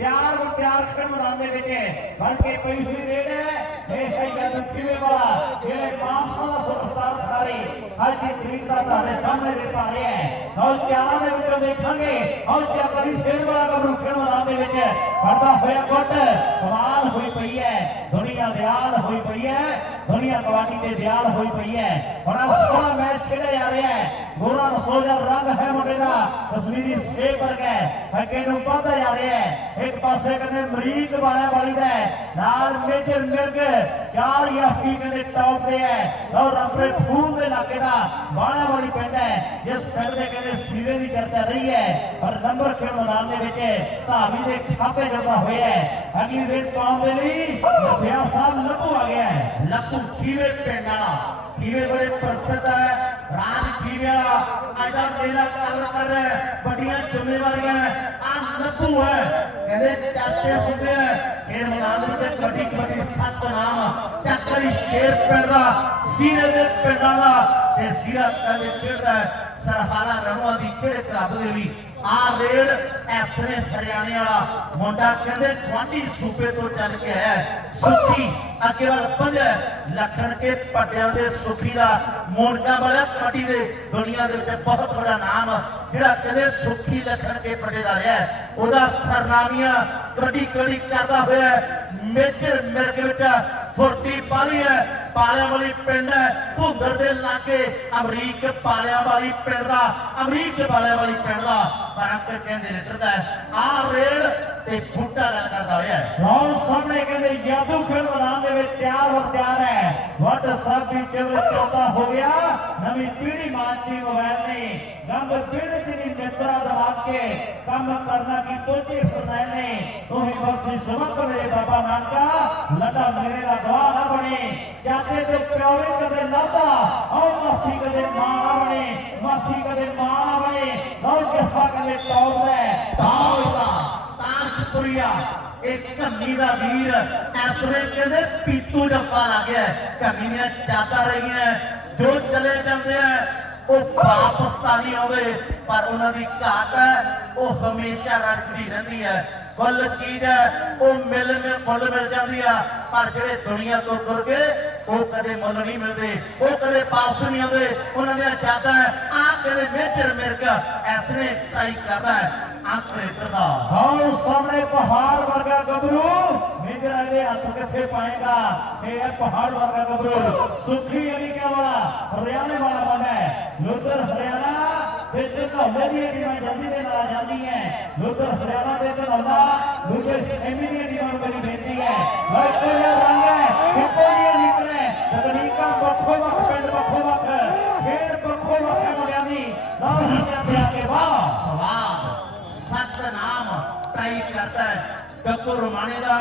ਤਿਆਰ ਨੂੰ ਤਿਆਰ ਖੜ ਮੈਦਾਨ ਦੇ ਵਿੱਚ ਬਣ ਕੇ ਪਈ ਹੋਈ ਰੇਡ ਹੈ ਇਹ ਹੈ ਜਦ ਕਿਵੇਂ ਵਾਲਾ ਜਿਹੜੇ 500 ਦਾ ਸੁਪਰਸਟਾਰ ਖਿਡਾਰੀ ਅੱਜ ਦੀ ਤਰੀਕ ਦਾ ਤੁਹਾਡੇ ਸਾਹਮਣੇ ਵੇਖ ਪਾ ਰਿਹਾ ਹੈ ਔਰ ਚਾਰਾਂ ਦੇ ਵਿੱਚੋਂ ਦੇਖਾਂਗੇ ਔਰ ਚੱਕਰੀ ਸ਼ੇਰ ਵਾਲਾ ਗੱਭਰੂ ਖੇਡ ਮੈਦਾਨ ਦੇ ਵਿੱਚ ਖੜਦਾ ਹੋਇਆ ਗੁੱਟ ਕਮਾਲ ਹੋਈ ਪਈ ਹੈ ਦੁਨੀਆ ਦਿਆਲ ਹੋਈ ਪਈ ਹੈ ਦੁਨੀਆ ਕਬੱਡੀ ਤੇ ਦਿਆਲ ਹੋਈ ਪਈ ਹੈ ਬੜਾ ਸੋਹਣਾ ਮੈਚ ਖੇਡਿਆ ਜਾ ਰਿਹਾ ਹੈ ਗੋਰਾ ਰਸੋਜਾ ਰੰਗ ਹੈ ਮੁੰਡੇ ਦਾ ਕਸ਼ਮੀਰੀ ਸੇਬ ਵਰਗਾ ਹੈ ਇੱਕ ਪਾਸੇ ਕਹਿੰਦੇ ਅਮਰੀਕ ਵਾਲਿਆਂ ਵਾਲੀ ਦਾ ਨਾਲ ਮੇਜਰ ਮਿਰਗ, ਚਾਰ ਯਾਫੀ ਕਹਿੰਦੇ ਟੌਪ ਤੇ ਹੈ। ਔਰ ਰਫਰੇ ਫੂਲ ਦੇ ਇਲਾਕੇ ਦਾ ਬਾਣਾ ਵਾਲੀ ਪਿੰਡ ਹੈ, ਜਿਸ ਪਿੰਡ ਦੇ ਕਹਿੰਦੇ ਸੀਰੇ ਦੀ ਚਰਚਾ ਰਹੀ ਹੈ। ਪਰ ਨੰਬਰ ਖੇਡ ਮੈਦਾਨ ਦੇ ਵਿੱਚ ਧਾਮੀ ਦੇ ਖਾਤੇ ਜਮਾ ਹੋਇਆ ਹੈ। ਅਗਲੀ ਰੇਡ ਪਾਉਣ ਦੇ ਲਈ ਲੁਧਿਆਣਾ ਸਾਹਿਬ ਲੱਭੂ ਆ ਗਿਆ ਹੈ। ਲੱਭੂ, ਕੀਵੇ ਪਿੰਡ ਵਾਲਾ? ਕੀਵੇ ਬੜੇ ਪ੍ਰਸਿੱਧ ਹੈ? ਰਾਜ ਕੀਵੇ ਅੱਜ ਦਾ ਮੇਲਾ ਕਵਰ ਕਰ ਰਿਹਾ ਹੈ। ਵੱਡੀਆਂ ਜ਼ਿੰਮੇਵਾਰੀਆਂ ਆ ਲੱਪੂ ਹੈ। ਕਹਿੰਦੇ ਚਾਚੇ ਹੁੰਦੇ ਆ ਖੇਡ ਮੈਦਾਨ ਦੇ ਵਿੱਚ ਵੱਡੀ ਵੱਡੀ ਸੱਤ ਨਾਮ ਚੱਕਰੀ ਸ਼ੇਰ ਪਿੰਡ ਦਾ ਸੀਰੇ ਦੇ ਪਿੰਡਾਂ ਦਾ। ਤੇ ਸੀਰਾ ਕਹਿੰਦੇ ਖੇਡਦਾ ਹੈ। ਸਰਹਾਰਾ ਰਣਵਾ ਦੀ ਕਿਹੜੇ ਕਲੱਬ ਦੇ ਲਈ ਆ ਰੇਡ ਐਸਰੇ ਹਰਿਆਣੇ ਵਾਲਾ ਮੁੰਡਾ ਕਹਿੰਦੇ ਗੁਆਂਢੀ ਸੂਬੇ ਤੋਂ ਚੱਲ ਕੇ ਆਇਆ ਹੈ। ਅੱਗੇ ਵੱਲ ਪੰਜ ਲੱਖਣ ਕੇ ਪੱਟਿਆਂ ਦੇ ਸੁਖੀ ਦਾ ਮੋਰਚਾ ਵਾਲਾ ਕਬੱਡੀ ਦੇ ਦੁਨੀਆ ਦੇ ਵਿੱਚ ਬਹੁਤ ਬੜਾ ਨਾਮ ਜਿਹੜਾ ਕਹਿੰਦੇ ਸੁਖੀ ਲੱਖਣ ਕੇ ਪੱਟੇ ਦਾ ਰਿਹਾ ਉਹਦਾ ਸਰਨਾਮੀਆਂ ਕਬੱਡੀ ਕੜੀ ਕਰਦਾ ਹੋਇਆ ਹੈ। ਮੇਜਰ ਮਿਰਗ ਵਿੱਚ ਫੁਰਤੀ ਪਾਲੀ ਹੈ, ਪਾਲਿਆਂ ਵਾਲੀ ਪਿੰਡ ਹੈ ਭੁੰਦਰ ਦੇ ਲਾਗੇ ਅਮਰੀਕ ਪਾਲਿਆਂ ਵਾਲੀ ਪਿੰਡ ਦਾ, ਅਮਰੀਕ ਪਾਲਿਆਂ ਵਾਲੀ ਪਿੰਡ ਦਾ, ਪਰ ਕਹਿੰਦੇ ਰਿਟਰ ਦਾ ਆ ਰੇਡ ਤੇ ਬੂਟਾ ਗੱਲ ਕਰਦਾ ਹੋਇਆ ਹੈ। ਲਓ ਸਾਹਮਣੇ ਕਹਿੰਦੇ ਯਾਦੂ ਖੇਡ ਮੈਦਾਨ ਦੇ ਵਿੱਚ ਤਿਆਰ ਹੋ ਤਿਆਰ ਹੈ ਸਾਹਿਬ ਵੀ ਕੇਵਲ ਚੌਥਾ ਹੋ ਗਿਆ? ਨਵੀਂ ਪੀੜ੍ਹੀ ਮਾਨਤੀ ਮੋਬਾਈਲ ਨੇ ਗੰਗ ਪੀੜ੍ਹੀ ਦੀ ਮਿੱਤਰਾ ਦਵਾ ਕੇ ਕੰਮ ਕਰਨਾ ਕੀ ਪਹੁੰਚੀ ਫਰਮਾਇਲ ਨੇ ਤੋਹੀ ਬਖਸ਼ੀ ਸੁਮਤ ਮੇਰੇ ਬਾਬਾ ਨਾਨਕਾ ਲੱਡਾ ਮੇਰੇ ਦਾ ਗਵਾਹ ਨਾ ਬਣੇ। ਜਾਤੇ ਤੇ ਪਿਓਰੇ ਕਦੇ ਲਾਦਾ ਔਰ ਮਾਸੀ ਕਦੇ ਮਾਂ ਨਾ ਬਣੇ, ਮਾਸੀ ਕਦੇ ਮਾਂ ਨਾ ਬਣੇ। ਲਓ ਜੱਫਾ ਕਦੇ ਟੌਪ ਹੈ ਤਾਉਦਾ ਤਾਜਪੁਰੀਆ ਇੱਕ ਕੰਨੀ ਦਾ ਵੀਰ ਐਸਰੇ ਕਹਿੰਦੇ ਪੀਤੂ ਜੱਫਾ ਲੱਗ ਗਿਆ ਦੀਆਂ ਚਾਦਾ ਰਹੀਆਂ ਜੋ ਚਲੇ ਜਾਂਦੇ ਆ, ਉਹ ਵਾਪਸ ਤਾਂ ਨਹੀਂ ਆਉਂਦੇ, ਪਰ ਉਹਨਾਂ ਦੀ ਘਾਟ ਹੈ, ਉਹ ਹਮੇਸ਼ਾ ਰੜਕਦੀ ਰਹਿੰਦੀ ਹੈ। ਕੁੱਲ ਚੀਜ਼ ਹੈ, ਉਹ ਮਿਲ ਮਿਲ, ਮੁੱਲ ਮਿਲ ਜਾਂਦੀ ਆ, ਪਰ ਜਿਹੜੇ ਦੁਨੀਆ ਤੋਂ ਤੁਰ ਗਏ, ਉਹ ਕਦੇ ਮੁੱਲ ਨਹੀਂ ਮਿਲਦੇ, ਉਹ ਕਦੇ ਵਾਪਸ ਨਹੀਂ ਆਉਂਦੇ। ਉਹਨਾਂ ਦੀਆਂ ਯਾਦਾਂ ਆ ਕਿਹੜੇ ਮੇਜਰ ਮਿਰਗ ਐਸਨੇ ਟਰਾਈ ਕਰਦਾ ਹੈ। ਆਪਰੇਟਰ ਦਾ ਆਓ ਸਾਹਮਣੇ ਪਹਾੜ ਵਰਗਾ ਗੱਭਰੂ। ਮੇਜਰ ਇਹਦੇ ਹੱਥ ਕਿੱਥੇ ਪਾਏਗਾ? ਇਹ ਹੈ ਪਹਾੜ ਵਰਗਾ ਗੱਭਰੂ। ਸੁਖੀ ਅਲੀਕਾ ਵਾਲਾ ਹਰਿਆਣੇ ਵਾਲਾ ਬੰਦਾ ਹੈ। ਲੁੱਧਰ, ਹਰਿਆਣਾ ਤੇ ਧਨੌਲੇ ਦੀ ਟੀਮਾਂ ਜਲਦੀ ਦੇ ਨਾਲ ਜਾਂਦੀ ਹੈ। ਲੁੱਧਰ, ਹਰਿਆਣਾ ਤੇ ਧਨੌਲਾ ਦੂਜੇ ਸੈਮੀ ਦੀ ਟੀਮਾਂ ਨੂੰ ਮੇਰੀ ਬੇਨਤੀ ਹੈ। ਲੋਕੋ ਰੰਗ ਹੈ ਇੱਕੋ ਜਿਹਾ ਨਿਕਲੇ ਤਕਨੀਕਾਂ ਵੱਖੋ ਵੱਖ ਪਿੰਡ ਵੱਖੋ ਵੱਖ ਖੇਡ ਵੱਖੋ ਵੱਖ ਹੈ ਮੁੰਡਿਆਂ ਦੀ ਲਓ ਹੱਥਾਂ ਤੇ ਆ ਕੇ ਵਾਹ ਸਵਾਦ ਸਤਨਾਮ ਕਰਦਾ ਹੈ। ਰਮਾਣੇ ਦਾ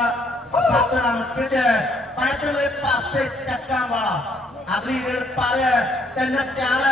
ਸਤਨਾਮ ਕਿਹੜਾ ਪੈਦਲੇ ਪਾਸੇ ਚੱਕਾਂ ਵਾਲਾ ਅਗਲੀ ਰੇਡ ਪਾ ਤਿੰਨ ਚਾਰ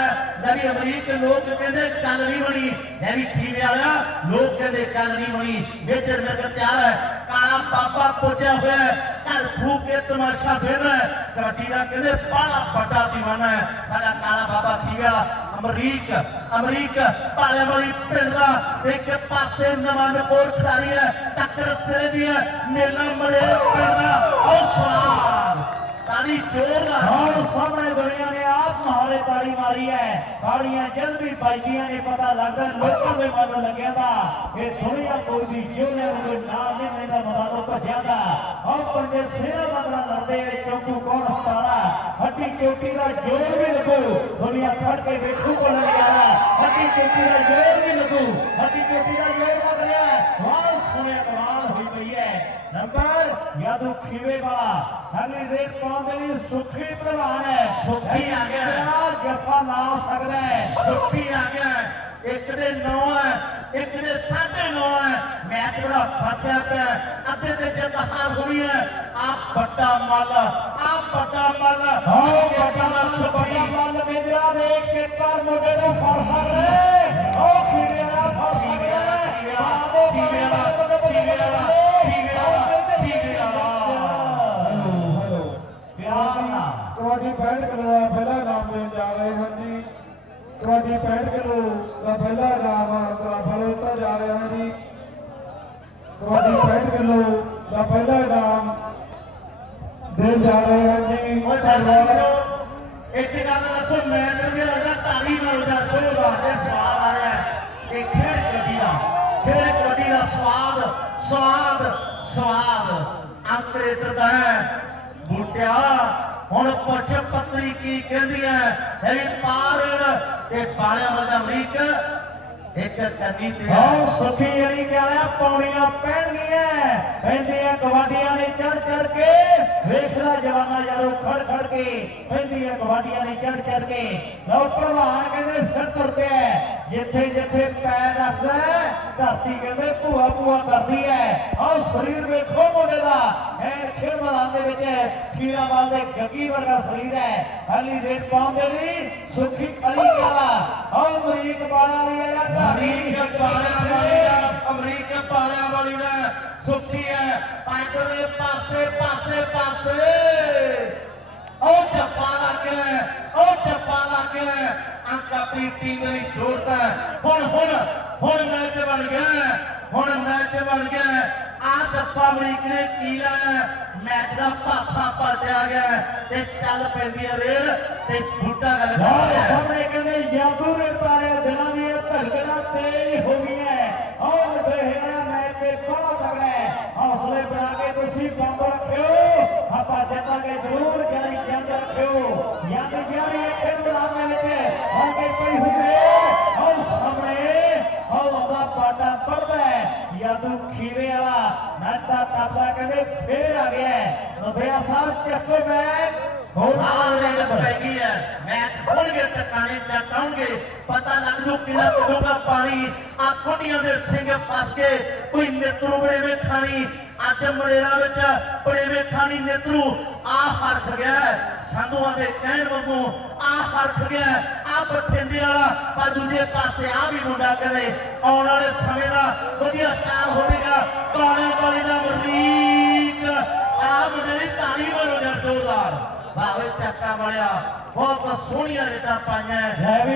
ਨਵੀਂ ਅਮਰੀਕ ਲੋਕ ਕਹਿੰਦੇ ਗੱਲ ਨਹੀਂ ਬਣੀ। ਨਵੀਂ ਟੀਮ ਵਾਲਾ ਲੋਕ ਕਹਿੰਦੇ ਗੱਲ ਨਹੀਂ ਬਣੀ। ਮੇਜਰ ਮਿਰਗ ਤਿਆਰ ਕਾਲਾ ਬਾਬਾ ਪੁੱਜਿਆ ਹੋਇਆ ਘਰ ਫੂਕ ਕੇ ਤਮਾਸ਼ਾ ਫੇਰਦਾ ਕਬੱਡੀ ਦਾ ਕਹਿੰਦੇ ਬੜਾ ਵੱਡਾ دیਵਾਨਾ ਹੈ। ਸਾਡਾ ਕਾਲਾ ਬਾਬਾ ਖੀਵਾ ਅਮਰੀਕ ਅਮਰੀਕ ਭਾਲੇ ਵਾਲੀ ਪਿੰਡ ਦਾ ਇੱਕ ਪਾਸੇ ਨਵਾਂ ਨਪੋਰ ਖਿਡਾਰੀ ਹੈ, ਟੱਕਰ ਸਿਰੇ ਦੀ ਹੈ, ਮੇਲਾ ਮੜੇ ਪਿੰਡ ਦਾ, ਉਹ ਸਵਾਰ ਤਾਲੀ ਜੋਰਦਾਰ ਹੁਣ ਸਾਹਮਣੇ ਦੁਨੀਆ ਨੇ ਆਪ ਮਹਾਰੇ ਤਾੜੀ ਮਾਰੀ ਹੈ ਤਾੜੀਆਂ ਜਦ ਵੀ ਵੱਜਦੀਆਂ ਨੇ, ਪਤਾ ਲੱਗਦਾ ਲੋਕਾਂ ਦੇ ਮਨ ਲੱਗਿਆ ਦਾ। ਇਹ ਦੁਨੀਆ ਕੋਈ ਦੀ ਜਿਉਣੇ ਨੂੰ ਨਾਮ ਨਹੀਂ ਲੈਂਦਾ ਮਦਾਨੋਂ ਭੱਜਿਆ ਦਾ। ਹਉ ਪੰਜੇ ਸਿਰ ਮਦਰਾ ਲੜਦੇ ਨੇ ਕਿਉਂਕਿ ਕੌਣ ਹਟਾਰਾ ਹੱਡੀ ਚੋਟੀ ਦਾ ਜੋਰ ਵੀ ਲੱਗੂ। ਦੁਨੀਆ ਫੜ ਕੇ ਵੇਖੂ ਕੋਲ ਨਜ਼ਾਰਾ ਹੱਡੀ ਚੋਟੀ ਦਾ ਜੋਰ ਵੀ ਲੱਗੂ। ਹੱਡੀ ਚੋਟੀ ਦਾ ਜੋਰ ਲੱਗ ਰਿਹਾ ਹੈ। ਵਾਹ, ਸੁਣਿਆ ਕਮਾਲ। ਪਈ ਹੈ। ਨੰਬਰ ਯਾਦੂ ਖੀਵੇ ਵਾਲਾ ਹਾਲੀ ਰੇਟ ਪਾਉਣ ਦੇ ਲਈ ਸੁਖੀ ਪ੍ਰਵਾਨ ਹੈ। ਸੁੱਖੀ ਆ ਗਿਆ। ਜੱਫਾ ਲਾ ਸਕਦਾ ਹੈ। ਸੁੱਖੀ ਆ ਗਿਆ। ਇੱਕ ਦੇ 9 ਹੈ ਇੱਕ ਦੇ 9.5 ਹੈ। ਮੈਚ ਬੜਾ ਫਸਿਆ ਪਿਆ ਹੈ। ਅੱਧੇ ਤੇ ਜਿੱਤ ਹਾਰ ਹੋਈ ਹੈ। ਆ ਵੱਡਾ ਮੱਲ ਆ ਵੱਡਾ ਮੱਲ। ਆਓ ਵੱਡਾ ਮੱਲ ਵੱਡਾ ਮੱਲ। ਮੇਜਰਾ ਦੇਖ ਕੇ ਕਰ ਮੋਢੇ ਨੂੰ ਫੜ ਸਕਦੇ। ਕਬੱਡੀ 65 ਕਿਲੋ ਦਾ ਪਹਿਲਾ ਇਨਾਮ ਦੇ ਜਾ ਰਹੇ ਹਨ ਜੀ। ਓਏ ਫੈਸਲਾ ਇੱਕ ਗੱਲ ਦੱਸੋ, ਮੈਂ ਤੇ ਲੱਗਾ ਤਾਲੀ ਨਾਲ ਦਾ ਦੋ ਦਾ ਇਹ ਸਵਾਲ ਆ ਰਿਹਾ ਹੈ। ਖੇਡ ਕਬੱਡੀ ਦਾ, ਖੇਡ ਕਬੱਡੀ ਦਾ ਸਵਾਦ ਸਵਾਦ ਸਵਾਦ ਅੰਕਰੇਟਰ ਦਾ ਹੈ। ਹੁਣ ਪੁੱਛ ਪਤਰੀ ਕੀ ਕਹਿੰਦੀ ਹੈ? ਇਹ ਪਾਰ ਤੇ ਬਾਲਿਆਂ ਵਾਲਾ ਅਮਰੀਕ। ਇੱਕ ਕੰਨੀ ਤੇ ਆਓ ਸੁਖੀ ਜਿਹੜੀ ਕਹਿੰਦਾ ਪੌੜੀਆਂ ਪੈਣਗੀਆਂ। ਪੈਂਦੀਆਂ ਕਵਾਡੀਆਂ ਨੇ ਚੜ ਚੜ ਕੇ। ਵੇਖਦਾ ਜਵਾਨਾ ਜਦੋਂ ਖੜ ਖੜ ਕੇ। ਪੈਂਦੀਆਂ ਕਵਾਡੀਆਂ ਨੇ ਚੜ ਚੜ ਕੇ। ਲਓ ਪ੍ਰਵਾਨ ਕਹਿੰਦੇ ਫਿਰ ਤੁਰ ਪਿਆ ਜਿੱਥੇ ਜਿੱਥੇ ਪੈਰ ਰੱਖਦਾ ਹੈ, ਧਰਤੀ ਕਹਿੰਦੇ ਭੂਆ ਭੂਆ ਕਰਦੀ ਹੈ। ਆਓ ਸਰੀਰ ਵੇਖੋ ਮੁੰਡੇ ਦਾ ਐ ਖੇਡ ਮੈਦਾਨ ਦੇ ਵਿੱਚ ਖੀਰਾਵਾਲ ਦੇ ਗੱਗੀ ਵਰਗਾ ਸਰੀਰ ਹੈ। ਹਾਲੀ ਰੇਟ ਪਾਉਣ ਲਈ ਸੁਖੀ ਅਲੀ ਵਾਲਾ। ਆਓ ਮਰੀਕ ਵਾਲਾ ਲਈ ਆਇਆ ਅਮਰੀਕ ਪਾਲਿਆਂ ਵਾਲੀ ਦਾ ਅਮਰੀਕ ਪਾਲਿਆਂ ਵਾਲੀ ਦਾ ਸੁੱਖੀ ਹੈ। ਪੰਜ ਪਾਸੇ ਪਾਸੇ ਪਾਸੇ। ਉਹ ਚੱਪਾ ਲੱਗ ਗਿਆ ਉਹ ਚੱਪਾ ਲੱਗ ਗਿਆ ਅੰਕ ਆਪਣੀ ਟੀਮ ਦੇ ਲਈ ਜੋੜਦਾ ਹੈ। ਹੁਣ ਹੁਣ ਹੁਣ ਮੈਚ ਬਣ ਗਿਆ ਹੁਣ ਮੈਚ ਬਣ ਗਿਆ ਆ ਚੱਪਾ ਅਮਰੀਕ ਨੇ ਕੀ ਲਾਇਆ ਮੈਚ ਦਾ ਪਾਸਾ ਪਲਟਿਆ ਗਿਆ ਤੇ ਚੱਲ ਪੈਂਦੀ ਹੈ ਰੇਲ ਤੇ ਬੂਟਾ ਗੱਲ ਕਰ ਰਿਹਾ। ਸਾਹਮਣੇ ਕਹਿੰਦੇ ਜਾਦੂ ਨੇ ਪਾਰੇ ਦਿਲਾਂ ਦੀਆਂ ਧੜਕਣਾਂ ਤੇਜ਼ ਹੋ ਗਈਆਂ ਆਹ ਦੇਖਿਆ ਮੈਂ ਤੇ ਬੜਾ ਤਗੜਾ ਹੈ। ਹੌਸਲੇ ਬਣਾ ਕੇ ਤੁਸੀਂ ਬੰਬ ਰੱਖਿਓ ਆਪਾਂ ਜਿੱਤਾਂਗੇ ਜ਼ਰੂਰ ਜਾਰੀ ਜੰਗ ਰੱਖਿਓ। ਯਾਦ ਹੈ ਖੇਡ ਮੈਦਾਨ ਦੇ ਵਿੱਚ ਆਗੇ ਪਈ ਹੋਈ ਹੈ ਆਹ ਸਾਹਮਣੇ ਆਹ ਉਹਦਾ ਪਾਟਾ ਯਾਦੂ ਖੀਵੇ ਵਾਲਾ ਨੱਚਦਾ ਟੱਪਦਾ ਕਹਿੰਦੇ ਫੇਰ ਆ ਗਿਆ ਹੈ। ਲੁਧਿਆਣਾ ਸਾਹਿਬ ਚੱਕੋ ਮੈਚ ਹੋਰ ਆਲ ਰੇਡ ਪੈ ਗਈ ਹੈ। ਮੈਚ ਖੋਲਗੇ ਟਿਕਾਣੇ ਜਟਾਉਂਗੇ ਪਤਾ ਲੱਗ ਜੂ ਕਿੰਨਾ ਕਿਲੋਗਾ ਪਾਣੀ ਆ। ਕੋਡੀਆਂ ਦੇ ਸਿੰਘ ਫਸ ਕੇ ਕੋਈ ਨਿਤਰੂ ਬੜੇਵੇਂ ਖਾਣੀ ਅੱਜ ਮੜੇਰਾ ਵਿੱਚ ਬੜੇਵੇਂ ਖਾਣੀ ਨਿਤਰੂ। ਆ ਹਰਖ ਗਿਆ। ਸੰਧੂਆਂ ਦੇ ਕਹਿਣ ਵਾਂਗੂ ਆ ਹਰਖ ਗਿਆ। ਆ ਬਠਿੰਡੇ ਵਾਲਾ ਪਰ ਦੂਜੇ ਪਾਸੇ ਆ ਵੀ ਮੁੰਡਾ ਕਰੇ ਆਉਣ ਵਾਲੇ ਸਮੇਂ ਦਾ ਵਧੀਆ ਸਟਾਰ ਹੋਵੇਗਾ। ਕਾਲੇ ਵਾਲੀ ਦਾ ਮਰੀਕ ਆ ਮੁੰਡੇ ਦੀ ਤਾਲੀ ਮਾਰੋ ਜਰ ਜ਼ੋਰਦਾਰ। ਭਾਵੇਂ ਚੱਕਾ ਵਾਲਿਆ ਬਹੁਤ ਸੋਹਣੀਆਂ ਰੇਟਾਂ ਪਾਈਆਂ। ਲੈ ਵੀ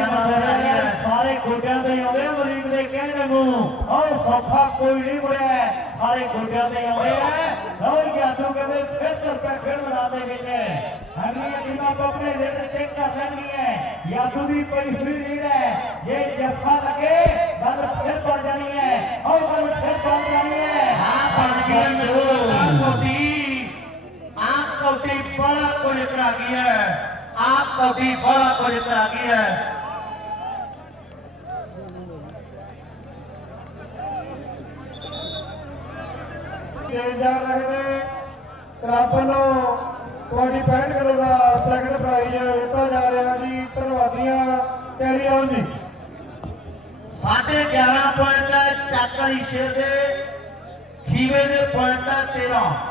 ਸਾਰੇ ਗੋਡਿਆਂ ਤੇ ਆਉਂਦੇ ਆ ਮਰੀਕ ਦੇ ਕਹਿਣ ਨੂੰ। ਉਹ ਸੌਖਾ ਕੋਈ ਨਹੀਂ ਮੁੜਿਆ ਸਾਰੇ ਗੋਡਿਆਂ ਤੇ ਆਉਂਦੇ ਆ। ਲਓ ਜਾਦੂ ਕਹਿੰਦੇ ਫਿਰ ਤੁਰ ਪਿਆ ਖੇਡ ਮੈਦਾਨ ਦੇ ਵਿੱਚ। ਅਗਲੀਆਂ ਟੀਮਾਂ ਆਪੋ ਆਪਣੇ ਰੇਟ ਚੈੱਕ ਕਰ ਲੈਣਗੀਆਂ ਜਾਦੂ ਦੀ ਪਈ ਹੋਈ ਰੀਡ ਹੈ ਜੇ ਜੱਫਾ ਲੱਗੇ ਗੱਲ ਫਿਰ ਬਣ ਜਾਣੀ ਹੈ ਉਹ ਗੱਲ ਫਿਰ ਬਣ ਜਾਣੀ ਹੈ ਆ ਬਣ ਗਿਆ ਮੈਨੂੰ ਆ ਕੋਟੀ ਆ ਕੋਟੀ ਬੜਾ ਕੁਝ ਕਰਾ ਗਈ ਹੈ ਆ ਕੋਟੀ ਬੜਾ ਕੁਝ ਕਰਾ ਗਈ ਹੈ ਤੇ ਜਾ ਰਹੇ ਨੇ ਕਲੱਬ ਨੂੰ ਤੁਹਾਡੀ 65 ਕਿਲੋ ਦਾ ਸੈਕੰਡ ਪ੍ਰਾਈਜ਼ ਦਿੱਤਾ ਜਾ ਰਿਹਾ ਜੀ, ਧੰਨਵਾਦੀਆਂ ਕੈਰੀ ਆਨ ਜੀ। ਸਾਢੇ 11 ਪੁਆਇੰਟ ਹੈ ਚੱਕ ਵਾਲੀ ਸ਼ੇਰ ਦੇ ਖੀਵੇ ਦੇ ਪੁਆਇੰਟ ਹੈ 13